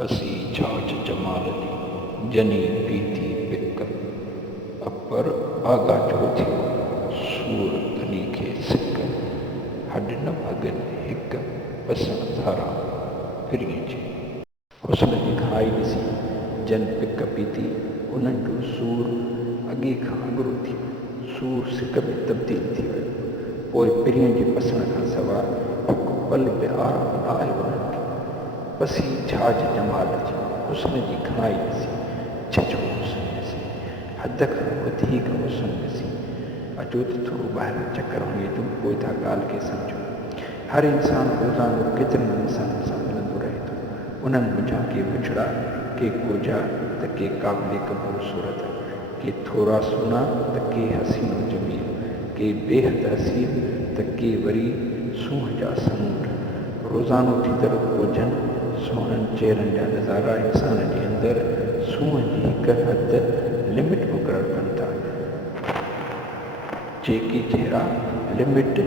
असी छाछ जमाल जनी पीती पिक अपर आगा चोथी सूर धनी के सिक हड न भगन हिक पसण धारा फिरी जी हुस्न जी खाई ॾिसी जन पिक पीती उन्हनि जो सूर अॻे खां अॻिरो थी वियो सूर सिक में तब्दील थी वियो पोइ पिरीअ जे पसण खां सवाइ हिकु पल बि आराम न आयो उन्हनि खे पसी छाछ जमाल जी हुस्न जी घणाई ॾिसी छछो हुस्न ॾिसी हद खां वधीक हुस्न ॾिसी अचो त थोरो ॿाहिरि चकर हणी अचूं पोइ था ॻाल्हि खे सम्झूं हर इंसान रोज़ानो केतिरनि इंसाननि सां मिलंदो रहे थो उन्हनि मुंहिंजा के बुछड़ा के कोजा त के क़ाबिल क़बूल सूरत के थोरा सुना त के हसीनो जमील के बेहद हसीन त के वरी सूंहं जा समूंड रोज़ानो थींदड़ कोजनि सोहननि चेहरनि जा नज़ारा इंसान जे अंदरि सूंहं जी हिकु हद लिमिट मुक़ररु कनि था जेके चेहरा लिमिट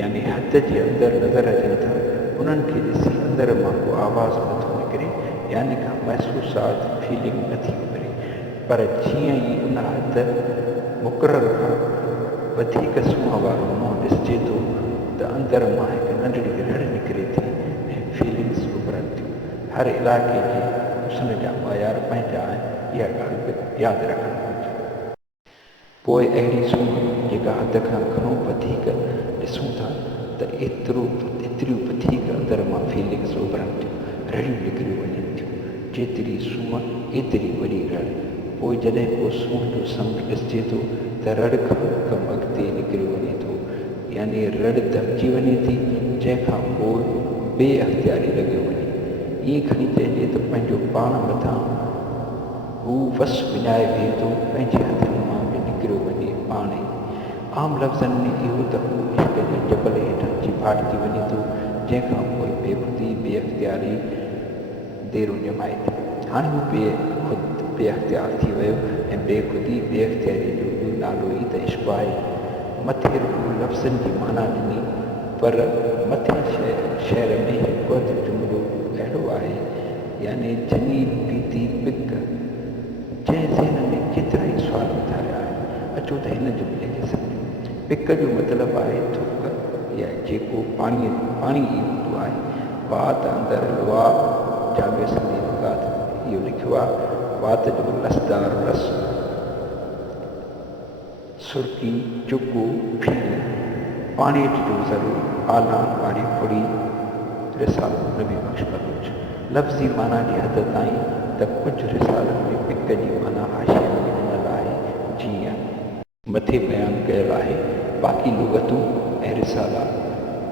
यानी हद जे अंदरि नज़र अचनि था उन्हनि खे ॾिसी अंदरि मां को आवाज़ु नथो निकिरे यानी का महसूसात फीलिंग नथी उभरे पर जीअं ई उन हद मुक़ररु खां वधीक सूंहं वारो मुंहुं ॾिसिजे थो त अंदरि मां हिकु नंढड़ी रड़ निकिरे थी ऐं फीलिंग्स उभरनि थियूं हर इलाइक़े जे हुस्न जा मयार पंहिंजा आहिनि इहा ॻाल्हि बि यादि रखणु घुरिजे पोइ अहिड़ी सूंहं जेका हद खां घणो वधीक ॾिसूं था त एतिरियूं वधीक अंदरि मां फीलिंग्स उभरनि थियूं रड़ियूं निकिरी वञनि थियूं जेतिरी सूंहं एतिरी वॾी रड़ पोइ जॾहिं को सूंहं जो समुंड ॾिसिजे थो त रड़ खां कमु अॻिते निकिरी वञे थो यानी रड़ दॿिजी वञे थी जंहिंखां पोइ बेअख़्तियारी लॻी वञे ईअं खणी चइजे त पंहिंजो पाण मथां हू वस विञाए वेहे थो पंहिंजे हथनि मां बि निकिरियो वञे पाण ई आम लफ़्ज़नि में इहो त हू इश्क जे जबल हेठां चिफाटिजी वञे थो जंहिंखां पोइ बेख़ुदी बेअख़्तियारी देरो ॼमाए थी हाणे हू ख़ुदि बेअख़्तियार थी वियो ऐं बेख़ुदी बेअख़्तियारी जो ॿियो नालो ई त इश्क आहे मथे रुॻो लफ़्ज़नि जी माना ॾिनी पर मथे शहर में हिकु अधु जुमिलो अहिड़ो आहे यानी जनी पीती पिक जंहिं ज़हन में केतिरा ई सुवाल उथारिया आहिनि अचो त हिन जुमिले खे सम्झूं पिक जो मतिलबु आहे थुक या जेको पाणी ई हूंदो आहे वात अंदरि लुआ जाॻे सिंधी लुगात इहो लिखियो आहे वात जो लसदार रस सुर्की चुको फील पाणी जो ज़रूरु आला वारी फुड़ी रिसालो नबी बख़्श बलूच लफ़्ज़ी माना जी हद ताईं त कुझु रिसालनि में पिक जी माना हाशिए में ॾिनल आहे जीअं मथे बयानु कयल आहे बाक़ी लुगतूं ऐं रिसाला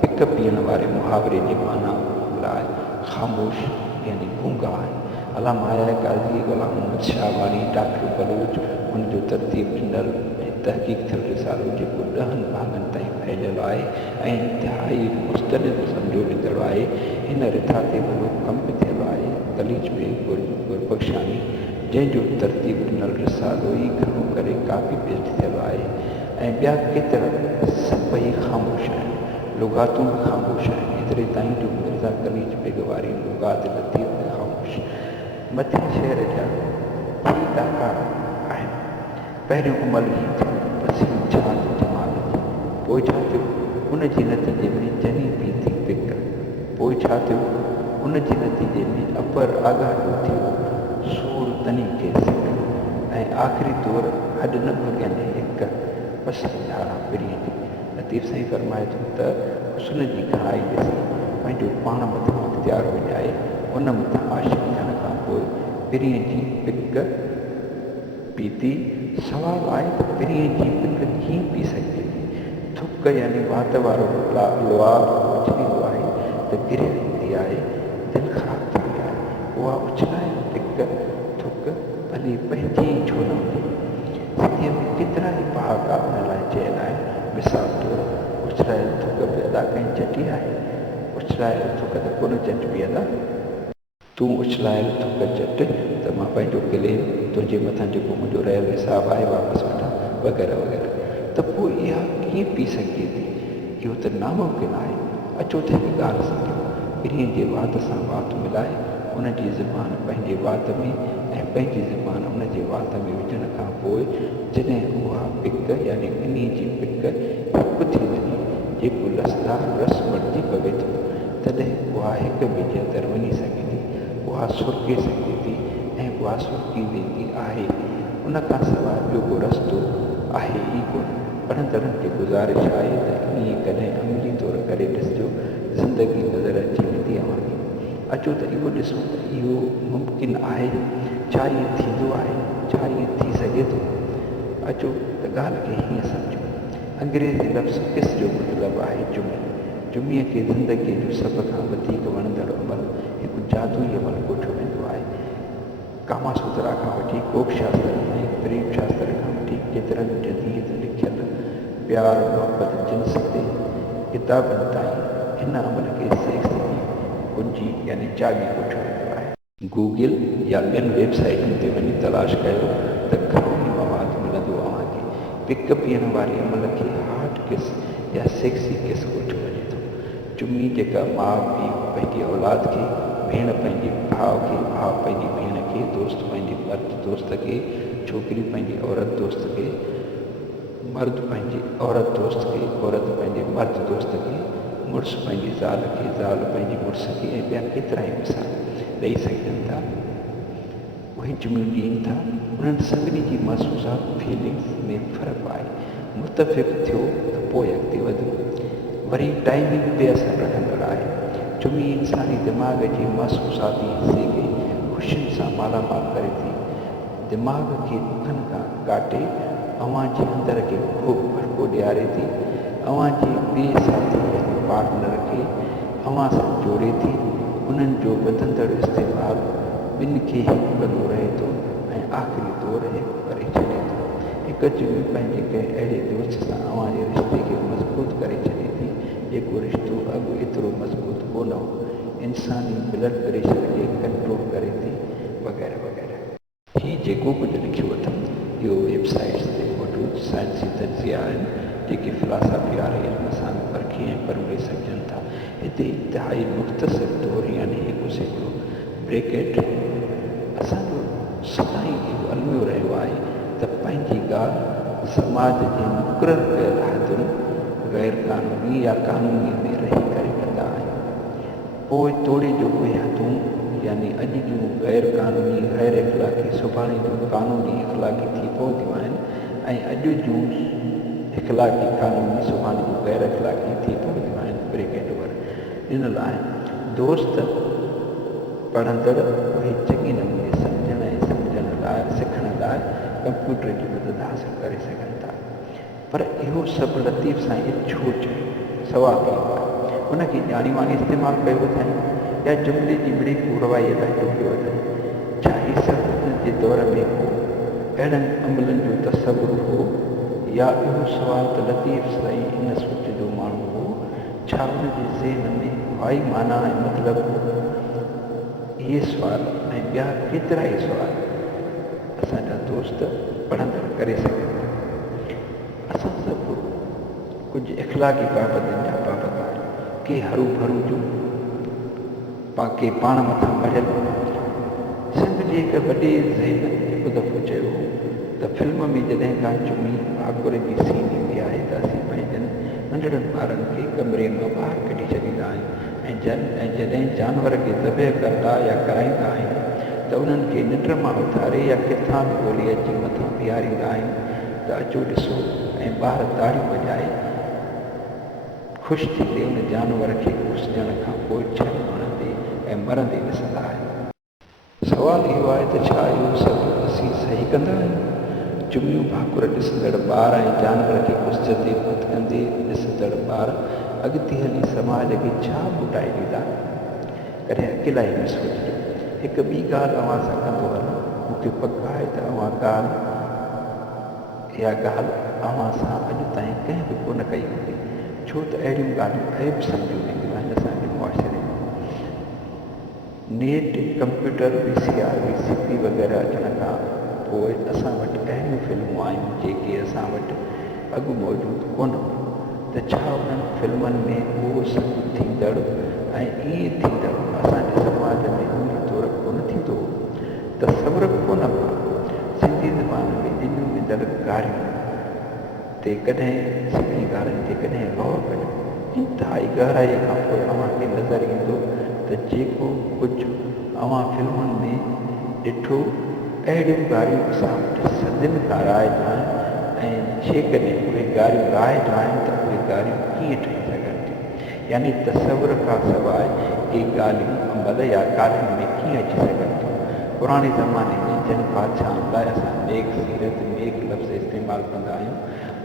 पिक पीअण वारे मुहावरे जी माना लाइ ख़ामोश यानी गूंगा आहिनि अलामा आया काज़ी ग़ुलाम मोहम्मद शाह वाली डॉक्टर बलूच हुनजो तरतीब ॾिनल तहक़ीक़ थियल रिसालो जेको 10 भाङनि ताईं फैलियल आहे ऐं इंतिहाई मुस्तनिद सम्झो ॾींदड़ आहे हिन रिथा ते वॾो कमु बि थियल आहे गलीच में गुरबख्शानी जंहिंजो तरतीब ॾिनल रिसालो ई घणो करे कापी पेस्ट थियल आहे ऐं ॿिया केतिरा सभई ख़ामोश आहिनि लुगातूं बि ख़ामोश आहिनि एतिरे ताईं जो मिर्ज़ा गलीच बेग वारी लुगात लतीफ़ बि ख़ामोश मथे शहर जा ॿई ॾाका आहिनि पहिरियों अमल ई थियो पसीन छाछ जमाल पोइ छा थियो उन जे नतीजे में जनी पीती पिक पोइ छा थियो उन जे नतीजे में अपर आगाह थियो सूर तनी के सिक ऐं आख़िरी तौर हड न भॻनि हिकु पसंदि धारा पिरीअ जी लतीफ़ साईं फरमाए थो त हुस्न जी घणाई ॾिसी पंहिंजो पाण मथां अख़्तियार विञाए उन मथां आशिक़ थियण खां पोइ पिरीअ जी पिक पीती सवाल आहे त पिरीअ जी पिक कीअं पी सघिजे थी थुक यानी वात वारो लुआ उछलींदो आहे त गिरे वेंदी आहे दिलि ख़राबु थींदी आहे उहा उछलायल पिक थुक भली पंहिंजी ई छो न हुजे सिंधीअ में केतिरा ई पहाका उन लाइ चयल आहिनि मिसाल तौरु उछलायल थुक बि अदा कई चटी आहे उछलायल थुक त कोन चटिबी अदा तूं उछलायल थुक चट त मां पंहिंजो गिले तुंहिंजे मथां जेको मुंहिंजो रहियल हिसाबु आहे वापसि वठां वग़ैरह वग़ैरह त पोइ इहा कीअं पी सघिजे थी इहो त नामुमकिन आहे अचो त हिकु ॻाल्हि सम्झो पिरीअ जे वात सां वात मिलाए उन जी ज़बान पंहिंजे वात में ऐं पंहिंजी ज़बान उन जे वात में विझण खां पोइ जॾहिं उहा पिक यानी इन जी पिक हिकु थी वञे जेको लसदार रस बणिजी पवे थो तॾहिं उहा हिक ॿिए जे अंदरि वञी सघे थी, उहा सुरके सघे थी ऐं उहा सुरकी वेंदी आहे। उन खां सवाइ ॿियो को रस्तो आहे ई कोन। पढ़ंदड़नि खे गुज़ारिश आहे त ईअं कॾहिं अमली तौरु करे ॾिसजो, ज़िंदगी नज़र अची वेंदी अव्हांखे। अचो त इहो ॾिसूं त इहो मुमकिन आहे, छा इहो थींदो आहे, छा इहो थी सघे थो। अचो त ॻाल्हि खे हीअं सम्झो। अंग्रेज़ी लफ़्ज़ किस जो मतिलबु आहे जुमी। जुमीअ खे ज़िंदगीअ जो सभ खां वधीक वणंदड़ अमल, हिकु जादुई अमल कोठियो वेंदो आहे। कामासूत्रा खां वठी कोक शास्त्र ऐं प्रेम शास्त्र खां वठी केतिरनि जदीद लिखियल प्यार मोहबत जिन्स ते किताबनि ताईं हिन अमल खे सेक्स जी कुंजी यानी चाबी कोठियो वेंदो आहे। गूगल या ॿियनि वेबसाइटुनि ते वञी तलाश कयो त घणो ई मवाद मिलंदो अव्हांखे। पिक पीअण वारे अमल खे हार्ट किस या सेक्सी किस कोठियो वञे थो। जुमी जेका माउ पीउ पंहिंजी औलाद खे, भेण पंहिंजे भाउ खे, भाउ पंहिंजी भेण खे, दोस्त पंहिंजे मर्द दोस्त खे, छोकिरी पंहिंजी औरत दोस्त खे, मर्द पंहिंजी औरत दोस्त खे, औरत पंहिंजे मर्द दोस्त खे, मुड़ुसु पंहिंजी ज़ाल खे, ज़ाल पंहिंजी मुड़ुस खे ऐं ॿिया केतिरा ई मिसाल ॾेई सघजनि था। उहे जुमियूं ॾियनि था। उन्हनि सभिनी जी महसूसात फीलिंग्स में फ़र्क़ु आहे। मुतफ़िक़ थियो त पोइ अॻिते वधो। वरी टाइमिंग बेअसर रखंदड़ आहे। जुमी इंसानी दिमाग़ जे महसूसाती हिसे खे ख़ुशियुनि सां मालामाल करे थी। दिमाग़ खे दुखनि खां काटे अव्हांजे अंदर खे खूब भड़को ॾियारे थी। अव्हांजे ॿिए साथी पार्टनर खे अव्हां सां जोड़े थी। उन्हनि जो वधंदड़ इस्तेमालु ॿिनि खे हिकु कंदो रहे थो ऐं आख़िरी दौर हिकु करे छॾे थो। हिकु जुमी पंहिंजे कंहिं अहिड़े दोस्त सां अव्हांजे रिश्ते खे मज़बूत करे छॾे थी जेको रिश्तो अॻु एतिरो मज़बूत कोन हो। इंसानी ब्लड प्रेशर खे कंट्रोल करे थी वग़ैरह वग़ैरह। हीउ जेको कुझु लिखियो अथमि इहो वेबसाइट्स ते मौजूदु साइंसी तजिया आहिनि जेके फ़िलासफ़ी वारे इल्म सां परखी ऐं परवड़े सघजनि था। हिते इंतिहाई मुख़्तसिर तौरु यानी हिकु सेकिड़ो ब्रेकेट असांजो सदाईं इहो अलमियो रहियो आहे त पंहिंजी ॻाल्हि समाज जे मुक़ररु कयल हदुनि ग़ैर क़ानूनी या क़ानूनी में रही करे कंदा आहियूं। पोइ तोड़े जो उहे हदूं यानी अॼु जूं ग़ैर क़ानूनी ग़ैर इख़लाक़ी सुभाणे जूं क़ानूनी इख़लाक़ी थी पवंदियूं आहिनि ऐं अॼु जूं इख़लाक़ी क़ानूनी सुभाणे जूं ग़ैर इख़लाक़ी थी पवंदियूं आहिनि। ब्रेकेट वर ॾिनल आहिनि। दोस्त पढ़ंदड़ उहे चङे नमूने सम्झण ऐं सम्झण लाइ सिखण लाइ कंप्यूटर जी मदद हासिल करे सघनि था। पर इहो सभु लतीफ़ सां इहो छो चयो? सवाल इहो आहे। उनखे ॼाणी वाणी इस्तेमालु कयो अथई या जुमिले जी ब्रेक रवाईअ लाइ कयो अथई? छा ही सभु उन जे दौर में को अहिड़नि अमलनि जो तसवुरु हो या इहो सुवाल त लतीफ़ साईं इन सोचंदो माण्हू हो? छा उन जे ज़हन में वाई माना ऐं मतिलबु हो? इहे सुवाल ऐं ॿिया केतिरा ई सुवाल असांजा दोस्त पढ़ंदड़ करे सघनि था। असां सभु कुझु इख़लाक़ी बाबतुनि जा बाबत आहियूं। के हरू भरू जो के पाण मथां भरियल। सिंध जे हिकु वॾे ज़हन हिकु दफ़ो चयो त फिल्म में जॾहिं का जुमी भाकुर जी सीन ईंदी आहे त असीं पंहिंजनि नंढड़नि ॿारनि खे कमरे मां ॿाहिरि कढी छॾींदा आहियूं ऐं जॾहिं जानवर खे ज़बह कंदा या कराईंदा आहियूं त उन्हनि खे निंड मां उथारे या किथां बि ॻोल्हे अची मथां बीहारींदा आहियूं त अचो ॾिसो ऐं ॿार ताड़ियूं वॼाए ख़ुशि थींदे उन जानवर खे घुसजण खां पोइ छह वणंदे ऐं मरंदे ॾिसंदा आहियूं। सवाल इहो आहे त छा इहो सभु असीं सही कंदा आहियूं? जुमियूं भाकुर ॾिसंदड़ ॿार ऐं जानवर खे घुसजंदे भटकंदे ॾिसंदड़ ॿार अॻिते हली समाज खे छा मोटाए ॾींदा? कॾहिं अकेला ई न सोचिजो। हिकु ॿी ॻाल्हि अव्हां सां कंदो हलां। मूंखे पक आहे त इहा ॻाल्हि अव्हां सां अॼु ताईं कंहिं बि कोन कई हूंदी, छो त अहिड़ियूं ॻाल्हियूं ऐब सम्झियूं वेंदियूं आहिनि असांजे मुआशिरे में। नेट, कंप्यूटर, VCR, VCP वग़ैरह अचण खां पोइ असां वटि अहिड़ियूं फिल्मूं आहियूं जेके असां वटि अॻु मौजूदु कोन हुयूं। त छा उन्हनि फिल्मनि में उहो सभु थींदड़ ऐं ईअं थींदड़ असांजे समाज में उन तौरु ॻाल्हियूं ते कॾहिं सभिनी ॻाल्हियुनि ते कॾहिं गौर कयो। इंतिहाई गहराईअ खां पोइ अव्हांखे नज़र ईंदो त जेको कुझु अव्हां फिल्मुनि में ॾिठो अहिड़ियूं ॻाल्हियूं असां वटि सदियुनि खां राइज आहिनि ऐं जेकॾहिं उहे ॻाल्हियूं राइज आहिनि त उहे ॻाल्हियूं कीअं ठही सघनि थियूं, यानी तसवुर खां सवाइ इहे ॻाल्हियूं अमल या ॻाल्हियुनि में कीअं अची सघनि थियूं। पुराणे ज़माने में जिन बादशाहनि लाइ असां नेक सीरत नेक लफ़्ज़ इस्तेमालु कंदा आहियूं,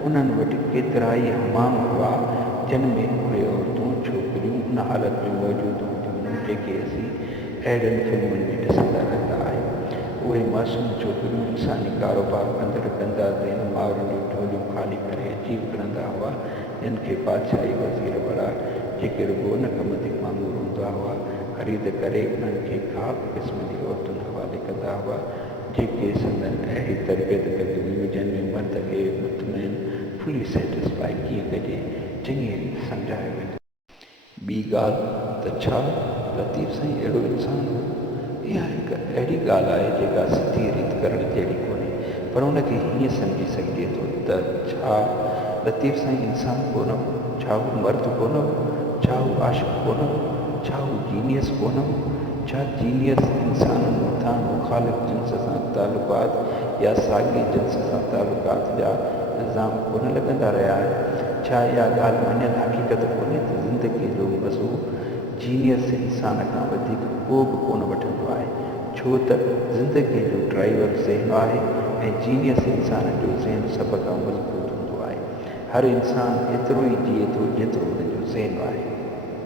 उन्हनि वटि केतिरा ई हमाम हुआ जिन में उहे औरतूं छोकिरियूं उन हालत में मौजूदु हूंदियूं जेके असीं अहिड़ियुनि फिल्मुनि में ॾिसंदा रहंदा आहियूं। उहे मासूम छोकिरियूं इंसानी कारोबार कंदड़ कंदा दिन माउरनि जूं झोलियूं ख़ाली करे अची विकिणंदा हुआ, जिन खे बादशाही वज़ीर वड़ा जेके रुॻो उन कम ते मामूर हूंदा हुआ ख़रीद करे उन्हनि खे का बि क़िस्म जी औरतुनि हवाले कंदा हुआ जेके संदन अहिड़ी तरबियत कंदियूं हुयूं जिन में मर्द खे मुतमइन फुली सेटिस्फाई कीअं कजे चङी रीति सम्झायो वेंदो। ॿी ॻाल्हि त छा लतीफ़ साईं अहिड़ो इंसानु हो? इहा हिकु अहिड़ी ॻाल्हि आहे जेका सिधी रीति करण जहिड़ी कोन्हे, पर उनखे हीअं सम्झी सघिजे थो त छा लतीफ़ साईं इंसानु कोन हो, छा हू मर्द कोन हो, छा हू आशिक़ कोन हो, छा हू जीनियस कोन हो, छा जीनियस इंसाननि मथां मुख़ालिफ़ जिन्स सां तालुकात या साॻी जिन्स सां तालुकात जा इल्ज़ाम कोन लॻंदा रहिया आहिनि? छा इहा ॻाल्हि मञियल हक़ीक़त कोन्हे त ज़िंदगीअ जो मज़ो जीनियस इंसान खां वधीक को बि कोन वठंदो आहे, छो त ज़िंदगीअ जो ड्राइवर ज़हन आहे ऐं जीनियस इंसान जो ज़हन सभ खां मज़बूत हूंदो आहे। हर इंसानु एतिरो ई जिए थो जेतिरो हुन जो ज़हन आहे।